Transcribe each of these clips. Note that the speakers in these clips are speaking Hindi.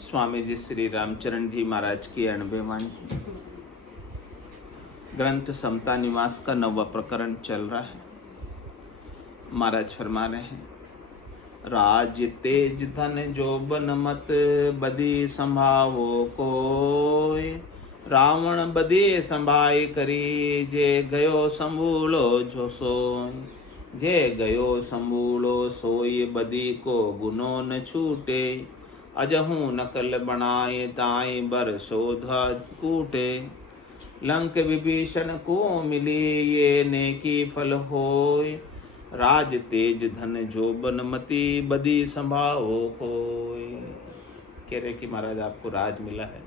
स्वामी जी श्री रामचरण जी महाराज की 90 वाणी। ग्रंथ समता निवास का 9वां प्रकरण चल रहा है। महाराज फरमा रहे हैं, राज्य तेज धन जोबन मत बदी संभावो कोय, रावण बदी संभाई करी जे गयो संभूलो जो सोय। जे गयो संभूलो सोई बदी को गुनो न छूटे, अजहू नकल बनाए ताई बर शोधा कूटे। लंक विभीषण को मिली ये नेकी फल होय, राज तेज धन जोबन मति बदी संभावो कोय। कह रहे कि महाराज आपको राज मिला है,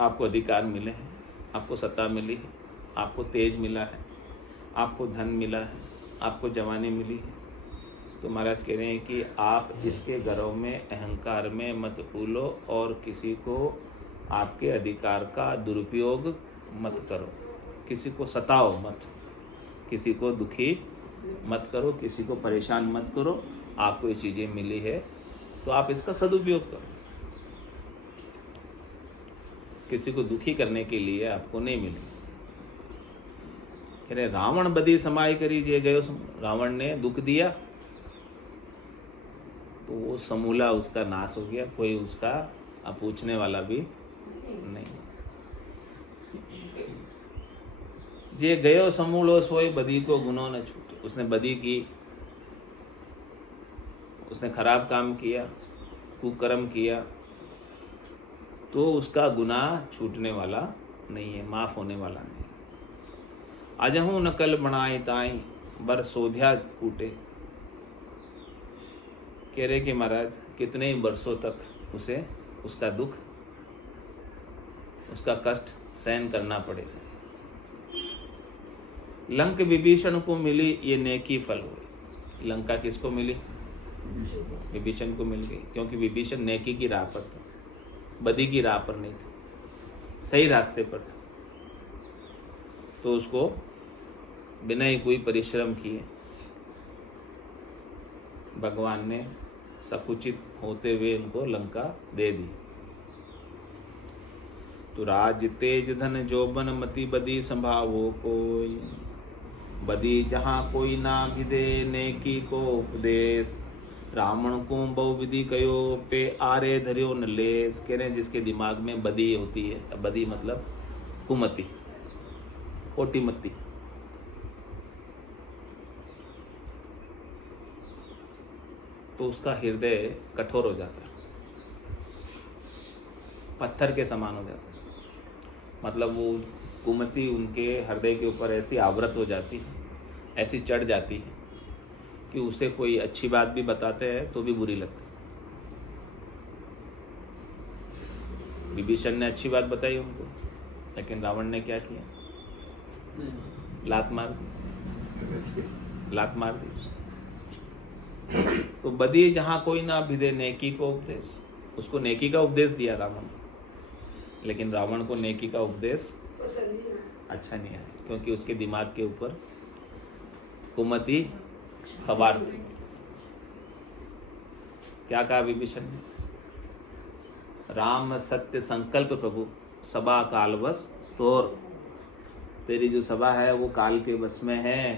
आपको अधिकार मिले हैं, आपको सत्ता मिली है, आपको तेज मिला है, आपको धन मिला है, आपको जवानी मिली है। तो महाराज कह रहे हैं कि आप इसके गर्व में अहंकार में मत भूलो और किसी को आपके अधिकार का दुरुपयोग मत करो, किसी को सताओ मत, किसी को दुखी मत करो, किसी को परेशान मत करो। आपको ये चीज़ें मिली है तो आप इसका सदुपयोग करो। किसी को दुखी करने के लिए आपको नहीं मिली। कह रहे रावण बदी समाई करी जे गयो, रावण ने दुख दिया तो वो समूला उसका नाश हो गया, कोई उसका पूछने वाला भी नहीं। जे गयो समूलो सोई बदी को गुनो न छूटे। उसने बदी की, उसने खराब काम किया, कुकर्म किया, तो उसका गुनाह छूटने वाला नहीं है, माफ होने वाला नहीं। अजहू नकल बनाए ताई बर शोध्या कूटे। कह रहे कि महाराज कितने ही वर्षों तक उसे उसका दुख, उसका कष्ट सहन करना पड़ेगा। लंक विभीषण को मिली ये नेकी फल हुई। लंका किसको मिली? विभीषण को मिल गई, क्योंकि विभीषण नेकी की राह पर था, बदी की राह पर नहीं था, सही रास्ते पर था। तो उसको बिना ही कोई परिश्रम किए भगवान ने सकुचित होते हुए उनको लंका दे दी। तो राज तेज धन जोबन मति बदी संभावो कोई, बदी जहाँ कोई ना विदे नेकी को उपदेश। रावण को बहु विधि कयो पे आरे धरियो न लेस। कह रहे हैं जिसके दिमाग में बदी होती है, बदी मतलब कुमति, खोटीमती, तो उसका हृदय कठोर हो जाता है, पत्थर के समान हो जाता है। मतलब वो कुमति उनके हृदय के ऊपर ऐसी आवृत हो जाती है, ऐसी चढ़ जाती है कि उसे कोई अच्छी बात भी बताते हैं तो भी बुरी लगती है। विभीषण ने अच्छी बात बताई उनको, लेकिन रावण ने क्या किया? लात मार दी। तो बदी जहाँ कोई ना भिदे नेकी को उपदेश। उसको नेकी का उपदेश दिया रावण, लेकिन रावण को नेकी का उपदेश अच्छा नहीं आया, क्योंकि उसके दिमाग के ऊपर कुमति सवार थी। क्या कहा विभीषण ने? राम सत्य संकल्प प्रभु, सभा काल बस स्तोर। तेरी जो सभा है वो काल के बस में है,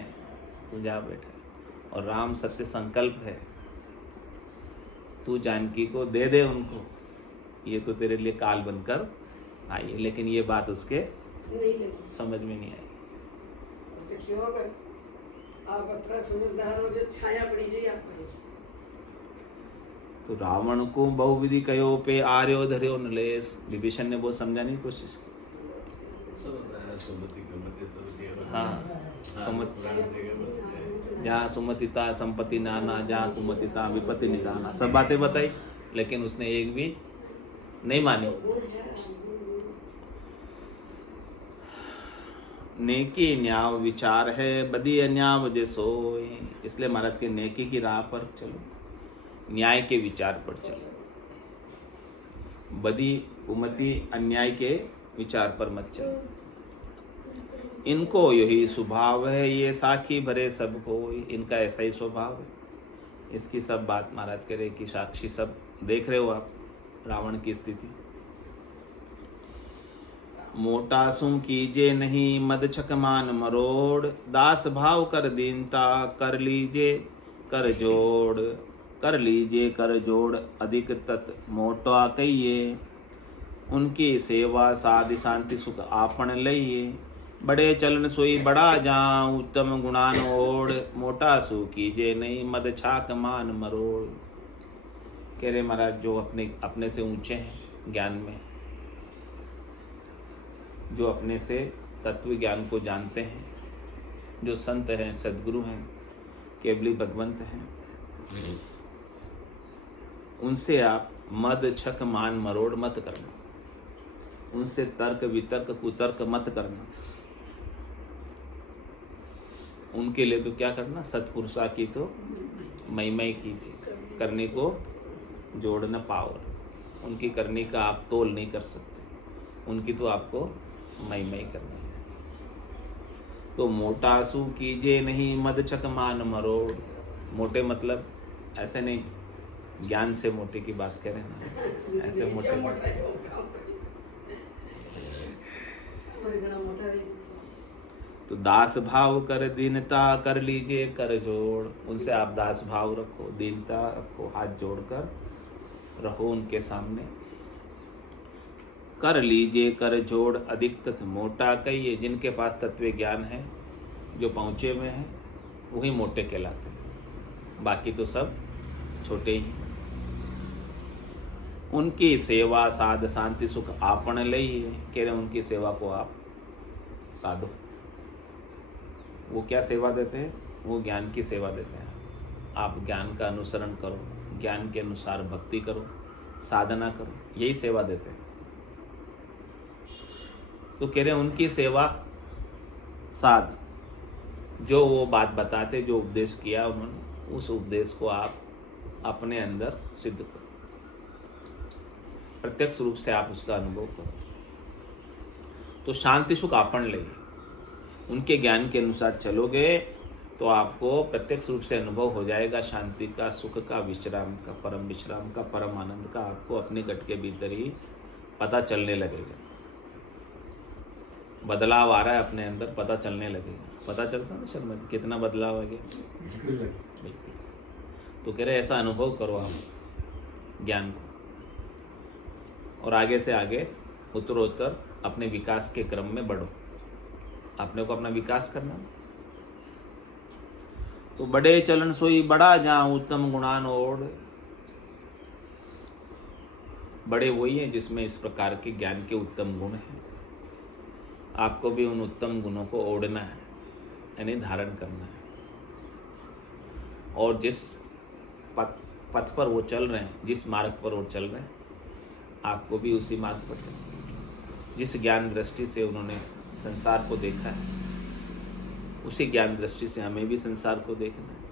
तू जा बैठा। और राम सत्य संकल्प है, तू जानकी को दे दे उनको, ये तो तेरे लिए काल बनकर आई है। लेकिन ये बात उसके समझ में नहीं आई। क्यों? अगर आप अथरा समझदार हो, जो छाया पड़ी जो आप पड़ी। तो रावण को बहुविधि कयो पे आर्यो धर्यो नलेस। विभीषण ने बहुत समझाने की कोशिश की। हाँ, जहाँ सुमतिता संपत्ति नाना, जहाँ कुमतिता विपत्ति निदाना, सब बातें बताई, लेकिन उसने एक भी नहीं मानी। नेकी न्याव विचार है, बदी अन्याव जे सोय। इसलिए महाराज के नेकी की राह पर चलो, न्याय के विचार पर चलो, बदी कुमति अन्याय के विचार पर मत चलो। इनको यही स्वभाव है, ये साखी भरे सब हो। इनका ऐसा ही स्वभाव है, इसकी सब बात महाराज कह रहे कि साक्षी सब देख रहे हो आप रावण की स्थिति। मोटा सु कीजे नहीं मद छक मान मरोड़, दास भाव कर दीनता कर लीजे कर जोड़, कर लीजे कर जोड़ अधिक तत् मोटा कहिए, उनकी सेवा साधि शांति सुख आपन लइए, बड़े चलन सोई बड़ा जाऊं उत्तम गुणान ओढ़, मोटा सु कीजे नहीं मद छाक मान मरोड़। कह रहे महाराज जो अपने से ऊंचे हैं ज्ञान में, जो अपने से तत्व ज्ञान को जानते हैं, जो संत हैं सद्गुरु हैं केवली भगवंत हैं, उनसे आप मद छक मान मरोड़ मत करना, उनसे तर्क वितर्क कुतर्क मत करना। उनके लिए तो क्या करना, सत्पुरुषा की तो महिमा कीजिए, करने को जोड़ न पाओ, उनकी करने का आप तोल नहीं कर सकते, उनकी तो आपको महिमा ही करना है। तो मोटा सु कीजिए नहीं मद छक मान मरोड़, मोटे मतलब ऐसे नहीं ज्ञान से मोटे की बात करें ना, ऐसे मोटे तो दास भाव कर दीनता कर लीजिए कर जोड़, उनसे आप दास भाव रखो, दीनता रखो, हाथ जोड़कर रहो उनके सामने। कर लीजिए कर जोड़ अधिक तत् मोटा कहिए, जिनके पास तत्व ज्ञान है, जो पहुँचे हुए हैं वही मोटे कहलाते हैं, बाकी तो सब छोटे ही। उनकी सेवा साध शांति सुख आपन लइए, कह रहे उनकी सेवा को आप साधो। वो क्या सेवा देते हैं, वो ज्ञान की सेवा देते हैं। आप ज्ञान का अनुसरण करो, ज्ञान के अनुसार भक्ति करो, साधना करो, यही सेवा देते हैं। तो कह रहे उनकी सेवा साध, जो वो बात बताते, जो उपदेश किया उन्होंने, उस उपदेश को आप अपने अंदर सिद्ध करो, प्रत्यक्ष रूप से आप उसका अनुभव करो। तो शांति सुख आपन ले, उनके ज्ञान के अनुसार चलोगे तो आपको प्रत्यक्ष रूप से अनुभव हो जाएगा शांति का, सुख का, विश्राम का, परम विश्राम का, परम आनंद का। आपको अपने घट के भीतर ही पता चलने लगेगा, बदलाव आ रहा है अपने अंदर, पता चलने लगेगा। पता चलता है शर्मा जी कितना बदलाव आ गया। तो कह रहे ऐसा अनुभव करो आप ज्ञान को, और आगे से आगे उत्तरोत्तर अपने विकास के क्रम में बढ़ो। अपने को अपना विकास करना। तो बड़े चलन सोई बड़ा जाऊं उत्तम गुणान ओढ़, बड़े वही हैं जिसमें इस प्रकार के ज्ञान के उत्तम गुण हैं। आपको भी उन उत्तम गुणों को ओढ़ना है, यानी धारण करना है। और जिस पथ पर वो चल रहे हैं, जिस मार्ग पर वो चल रहे हैं, आपको भी उसी मार्ग पर चलना है। जिस ज्ञान दृष्टि से उन्होंने संसार को देखा है, उसी ज्ञान दृष्टि से हमें भी संसार को देखना है।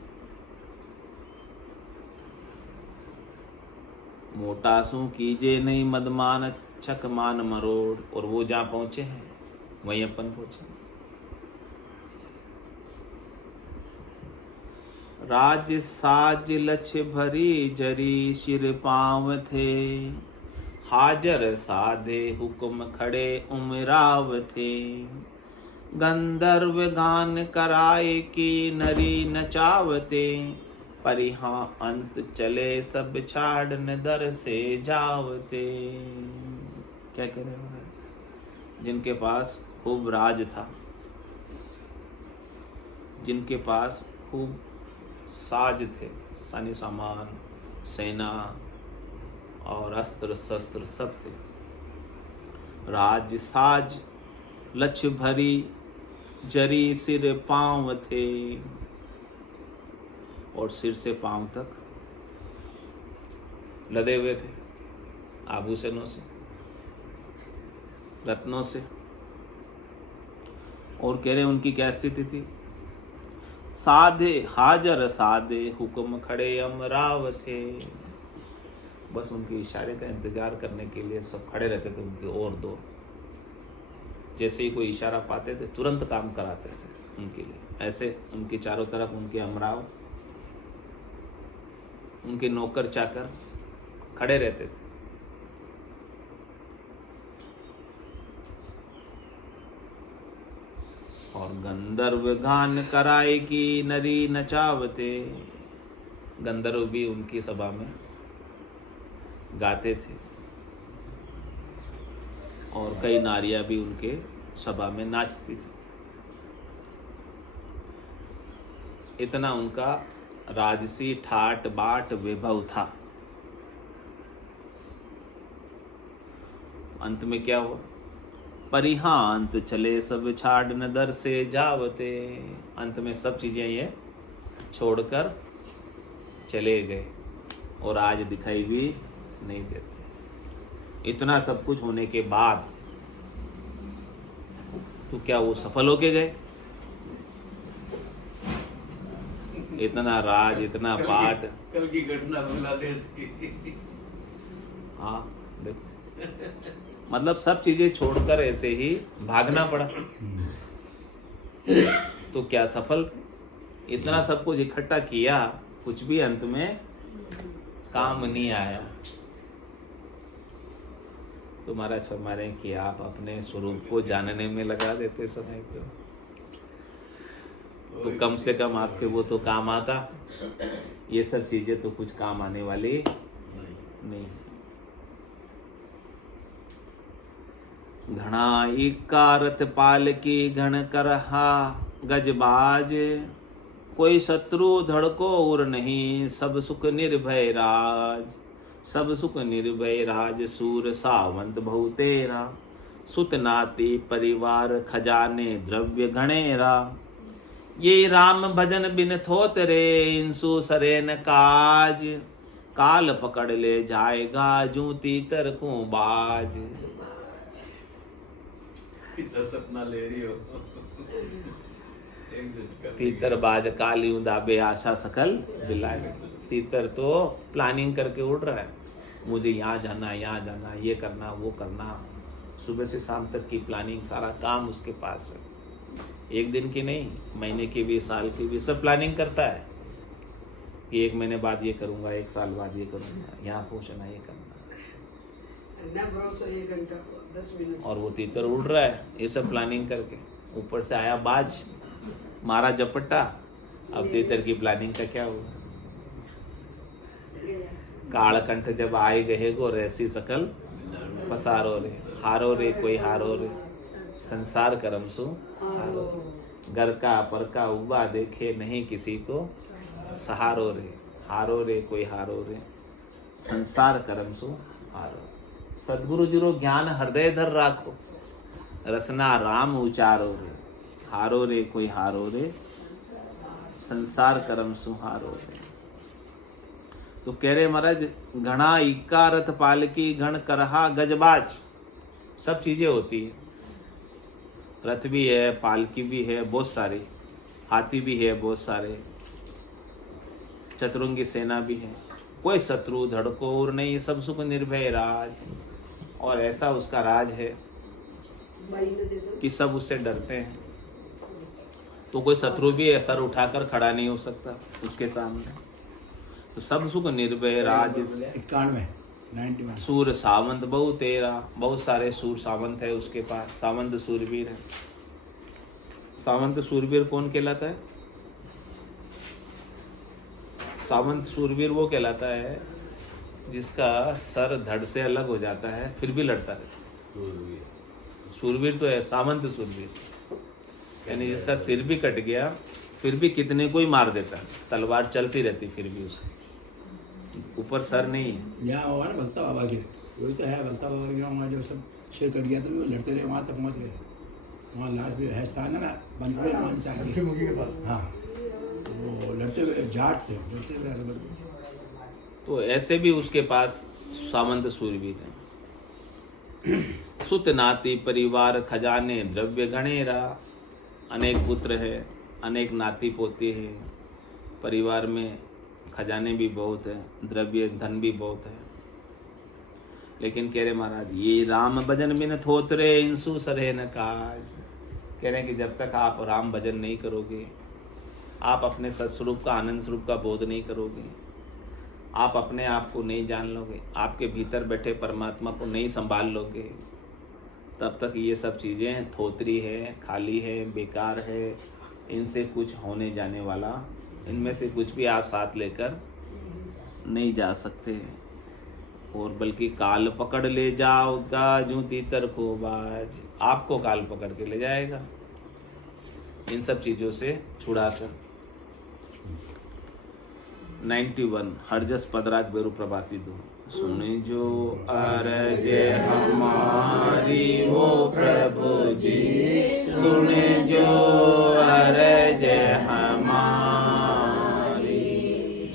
मोटा सू कीजे नहीं मदमान छक मान मरोड़, और वो जहाँ पहुंचे हैं वहीं अपन पहुंचे। राज साज लछ भरी जरी सिर पाँव थे, हाजर साधे हुक्म खड़े उमराव थे। गंधर्व गान कराए की नरी नचावते, परिहां अंत चले सब छाड़ न दर से जावते। क्या कह रहे हैं? जिनके पास खूब राज था, जिनके पास खूब साज थे, सानी सामान, सेना और अस्त्र शस्त्र सब थे। राज साज लछ भरी जरी सिर पांव थे, और सिर से पांव तक लदे हुए थे आभूषणों से, रत्नों से। और कह रहे उनकी क्या स्थिति थी? साधे हाजर साधे हुक्म खड़े अमराव थे। बस उनके इशारे का इंतजार करने के लिए सब खड़े रहते थे उनकी ओर दो। जैसे ही कोई इशारा पाते थे तुरंत काम कराते थे उनके लिए। ऐसे उनके चारों तरफ उनके अमराव उनके नौकर चाकर खड़े रहते थे। और गंधर्व गान कराए की नरी नचावते, गंधर्व भी उनकी सभा में गाते थे और कई नारियां भी उनके सभा में नाचती थी। इतना उनका राजसी ठाट बाट वैभव था। अंत में क्या हुआ? परिहांत चले सब छाड़ न दर से जावते, अंत में सब चीजें ये छोड़कर चले गए और आज दिखाई भी नहीं देते। इतना सब कुछ होने के बाद तो क्या वो सफल होके गए? इतना राज, इतना पाठ, कल की घटना बांग्लादेश की। हाँ देखो, मतलब सब चीजें छोड़कर ऐसे ही भागना पड़ा। तो क्या सफल थे? इतना सब कुछ इकट्ठा किया, कुछ भी अंत में काम नहीं आया। तो महाराज फरमा रहे हैं कि आप अपने स्वरूप को जानने में लगा देते समय को, तो कम से कम आपके वो तो काम आता। ये सब चीजें तो कुछ काम आने वाली नहीं। घना इकारत पाल की घन करहा गजबाज, कोई शत्रु धड़को उर नहीं, सब सुख निर्भय राज। सब सुख निर्भय राज, सूर सावंत बहु तेरा, सुत नाती परिवार खजाने द्रव्य घणेरा। ये राम भजन बिन थोत रे, इंसु सरेन काज, काल पकड़ ले जाएगा जू तीतर को बाज। कितना सपना ले रही हो। तीतर बाज कालियों दाबे आशा सकल बिलाए। तीतर तो प्लानिंग करके उड़ रहा है, मुझे यहाँ जाना, यहाँ जाना, ये करना, वो करना। सुबह से शाम तक की प्लानिंग, सारा काम उसके पास है। एक दिन की नहीं, महीने की भी, साल की भी, सब प्लानिंग करता है कि 1 महीने बाद ये करूँगा, 1 साल बाद ये करूँगा, यहाँ पहुँचना, ये करना। और वो तीतर उड़ रहा है ये सब प्लानिंग करके। ऊपर से आया बाज, मारा झपट्टा। अब तीतर की प्लानिंग का क्या हुआ? कालकंठ जब आए गए गो, रहसी सकल पसारो रे। हारो रे कोई हारो रे, संसार करम सु हारो। घर का पर का उबा देखे, नहीं किसी को सहारो रे। हारो रे कोई हारो रे, संसार करम सु हारो। सदगुरु जीरो ज्ञान हृदय धर राखो, रसना राम उचारो रे। हारो रे कोई हारो रे, संसार करम सुहारो रे। तो कह रहे महाराज, घना इकारत पालकी घन करहा गजबाज, सब चीजें होती है। रथ भी है, पालकी भी है बहुत सारी, हाथी भी है बहुत सारे, चतुरंगी सेना भी है। कोई शत्रु धड़को और नहीं, सब सुख निर्भय राज। और ऐसा उसका राज है कि सब उससे डरते हैं। तो कोई शत्रु भी सर उठाकर खड़ा नहीं हो सकता उसके सामने। तो सब सुख निर्भय राज। 91 सूर सावंत बहु तेरा, बहुत सारे सूर सावंत है उसके पास, सावंत सूरवीर है। सावंत सूरवीर कौन कहलाता है? सावंत सूरवीर वो कहलाता है जिसका सर धड़ से अलग हो जाता है फिर भी लड़ता रहता। सूरवीर तो है सावंत सूरवीर, यानी जिसका सिर भी कट गया फिर भी कितने को ही मार देता, तलवार चलती रहती फिर भी उसकी, ऊपर सर नहीं है। यहाँ हुआ ना बलता बाबा के, वही तो है बलता बाबा के वहाँ जो सब सिर कट गया तो वो लड़ते रहे, वहाँ तक पहुँच गए। वहाँ लास्ट भी है स्थान है ना बनमुखी के पास। हाँ, तो वो लड़ते हुए जाट थे, लड़ते हुए। तो ऐसे भी उसके पास सावंत सूरवीर है। सुत नाती परिवार खजाने द्रव्य गणेरा, अनेक पुत्र है, अनेक नाती पोते हैं, परिवार में खजाने भी बहुत है, द्रव्य धन भी बहुत है। लेकिन कह रहे महाराज, ये राम भजन बिन थोतरे इंसु सरे न काज। कह रहे हैं कि जब तक आप राम भजन नहीं करोगे, आप अपने सत्स्वरूप का, आनंद स्वरूप का बोध नहीं करोगे, आप अपने आप को नहीं जान लोगे, आपके भीतर बैठे परमात्मा को नहीं संभाल लोगे, तब तक ये सब चीज़ें थोतरी है, खाली है, बेकार है, इनसे कुछ होने जाने वाला, इनमें से कुछ भी आप साथ लेकर नहीं जा सकते। और बल्कि काल पकड़ ले जाओगा जूं तीतर को बाज, आपको काल पकड़ के ले जाएगा इन सब चीज़ों से छुड़ाकर। 91 हरजस पदराग बेरु प्रभाती दो। सुने जो अरज हमारी वो प्रभु जी, सुने जो अरज हमारी,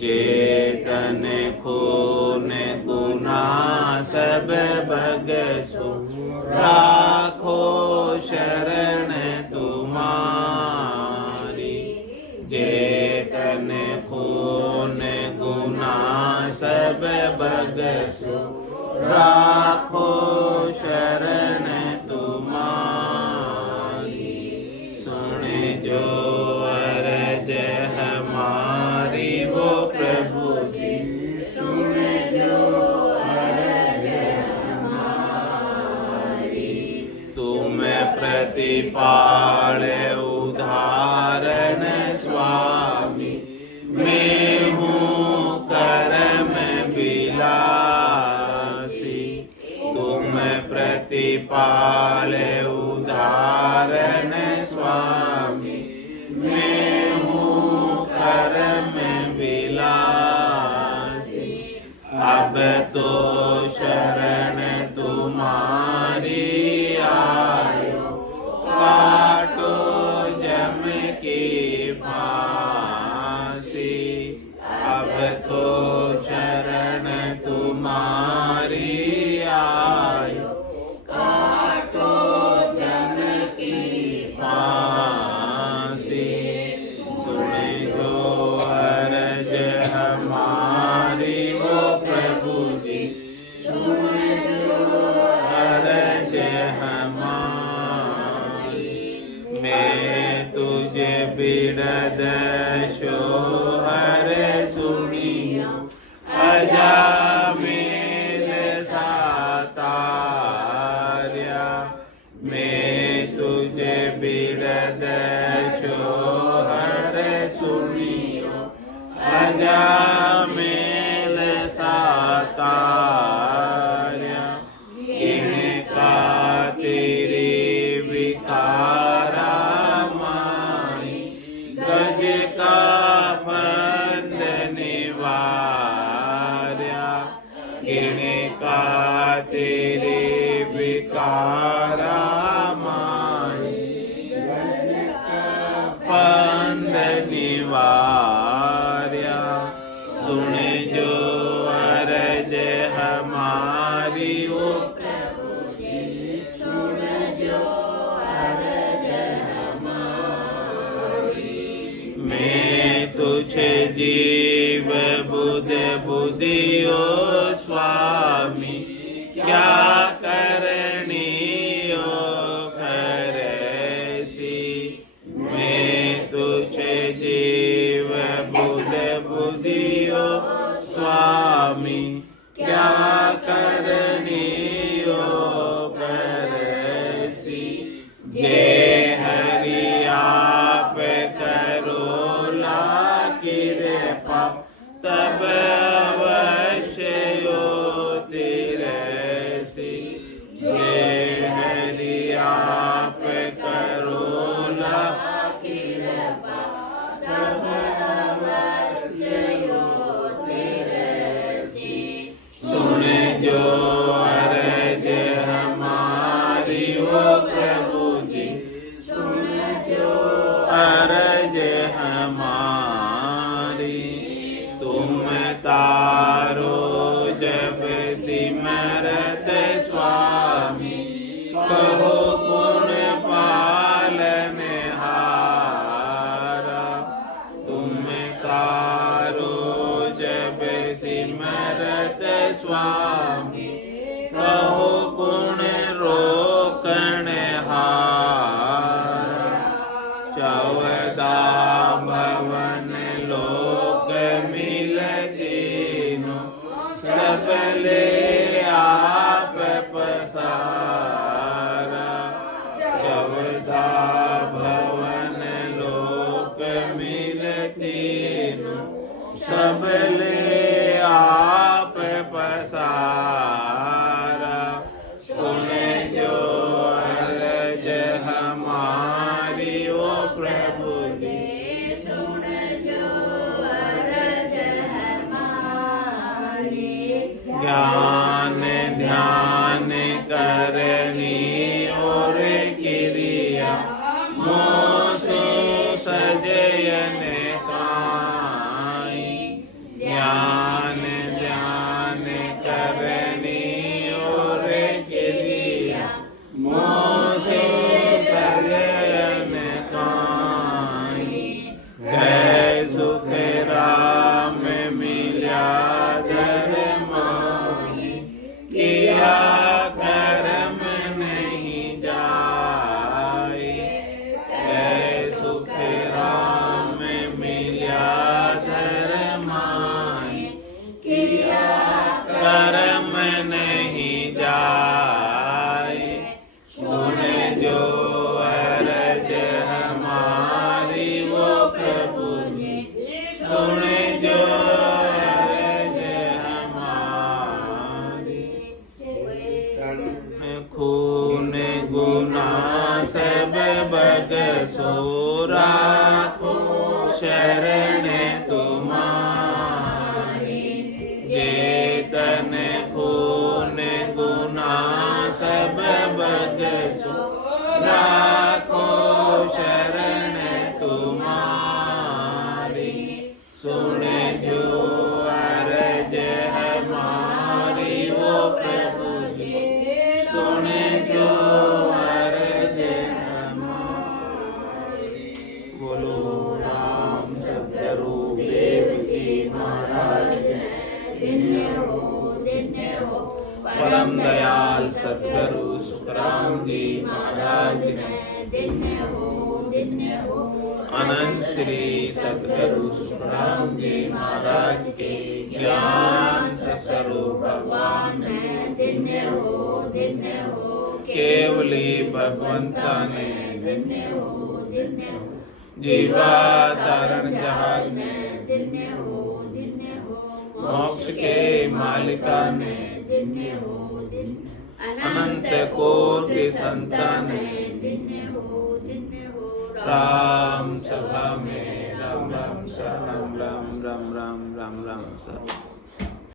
चेतन खून गुना सब बगसु, राखो शरण तुम्हारी, चेतन खून गुना सब बगसु, राखो शरण तुम्हारी, सुने जो अरज हमारी वो प्रभु जी, सुने जो अरज हमारी, तुम प्रतिपाल उदाहरण स्वामी, मैं हूँ कर्म विलासी, तुम प्रतिपाल उदाहरण स्वामी, मैं हूँ कर्म विलासी, अब तो शरण तुम्हारी आयो, काटो जम की फांसी, अब तो शरण तुम्हारी आयो, काटो जम की फांसी, सुने जो अरज हमारी वो प्रभु जी, सुने जो अरज हमारी, मैं तुझे बिरद शोहर सुनियो, अजामिल सातार्या, मैं तुझे बिरद शोहर सुनियो, अजामिल सातार्या, इनका तेरी विकारा माई, गज का फंद निवार्या, इनका तेरी विकारा माई, गज का फंद निवार्या, सुने जो अरज हमारी वो प्रभु जी, सुने जो अरज हमारी, मैं तुझे जीव बुध बुधियो स्वामी, क्या करनियो करसी, मैं तुझे जीव बुध बुधियो स्वामी, क्या करनियो करसी, ये हरि आप करो ला कृपा, तब अवश्य होती रहसी, ये हरि आप करो ला कृपा, तब अवश्य होती रहसी, सुने जो अरज हमारी वो प्रभु जी, सुने जो अरज हमारी, तुम तारो जब सिमरत स्वामी, कहो गुण पालन हारा, तुम तारो जब सिमरत स्वामी, कहो गुण रोकण हारा, 14 भवन लोक मिल दीनो, ले आप पसारा, चौदा भवन लोक मिलतीनु, सब ले आप पसारा। सुने जो अर्ज हमारी ओ प्रभु जी, सुन जो अरज हमारी, ज्ञान ध्यान करनी और क्रिया, मोसो सजयन काई। ज्ञान ध्यान करनी और क्रिया, मोसो सजयन काई। गए सुख राम मिल्या धर माही, किया कर्म नहीं जाए। गए सुख राम मिल्या धर माही, किया कर्म नहीं जाए। सुन जो अरज हमारी वो प्रभु जी, सुन जो अरज हमारी। खून गुना सब बगसो, राखो शरण तुम्हारी। जेतन खून गुना सब बगसो, राखो शरण तुम्हारी। सुन जो अर्ज हमारी वो प्रभु जी, सुन जो अर्ज हमारी। बोलो राम सतगुरु देव जी महाराज दिन्य हो परम दयाल सतगुरु सुखराम जी महाराज दिन्य हो अनंत श्री सतगुरु सुखराम जी महाराज के ज्ञान स्वरूप भगवान दिन्य हो केवली भगवंता ने दिन्य हो जीवा तारण जहाज ने दिन्य हो मोक्ष के मालिका ने दिन्य हो अनंत कोटि संतान दिन्य हो राम सभा में राम राम सा राम राम राम राम राम राम सा।